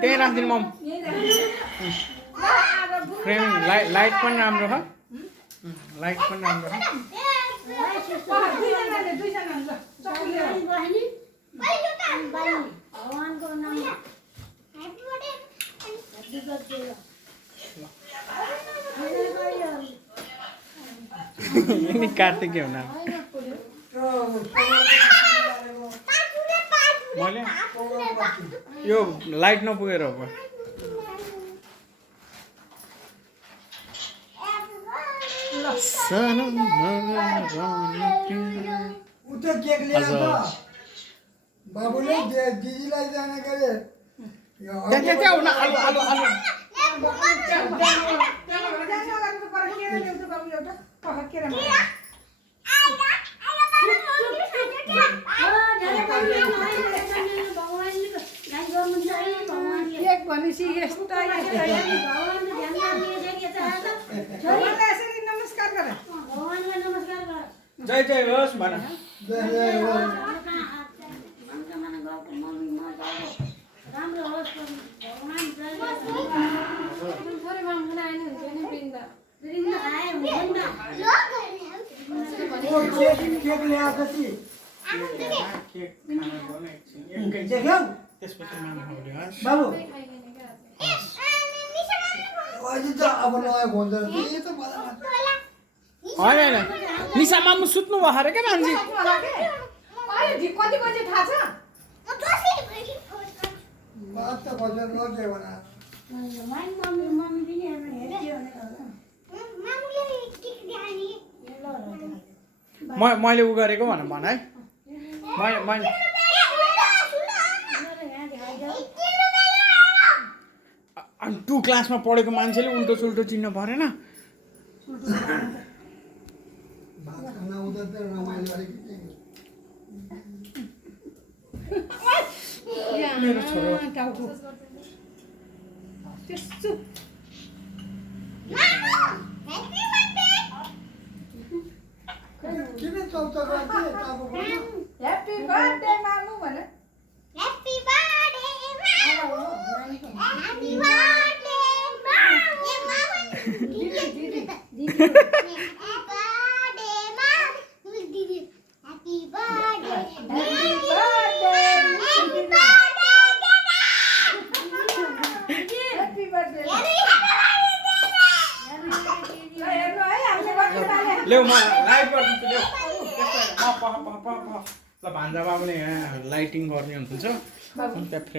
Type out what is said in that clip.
त्यही राखिदिनु मम frame light पनि राम्रो छ लाइट पनि राम्रो छ नि कार्तिक के हुना मैले यो लाइट नपुगेर हो उता केक ल्याएर बाबुले दिदीलाई जान गरे त्यहाँ हुन आलु आलु आलु भनेपछि यस्ता नमस्कार गर भगवानलाई नमस्कार गर जय जय होस् भन राम्रो होस् भगवान जय थोरै मामुना आएन हुन्छ नि बृन्दा बृन्दा आए हुँदैन केक ल्याएर कति केक खाना बोल्ने एकछिन देख्यौ त्यसपछि माग्नु बाबु अहिले त अब नयाँ हुन्छ यो त होइन निशा मामु सुत्नु भयो अरे क्या मान्छे कति बजे थाहा छ बात त बजार लगे भने मैले उ गरेको भन है मैले अनि 2 क्लासमा पढेको मान्छेले उल्टो सुल्टो चिन्न परेन भात खाना उता त रमाइलो अलिकति मेरो छोरो किन चौता गर्थे ताको ह्यापी बर्थडे मामु भने Happy birthday, Mama! Happy birthday, Mama! दिदी Happy birthday, Mama! Didi. Happy birthday. Happy birthday. Happy birthday, Happy birthday. ल्याउ म लाइभ गरिदिन्छु ल्याउ ल भान्जा बाबुले यहाँ लाइटिङ गर्ने हुनुहुन्छ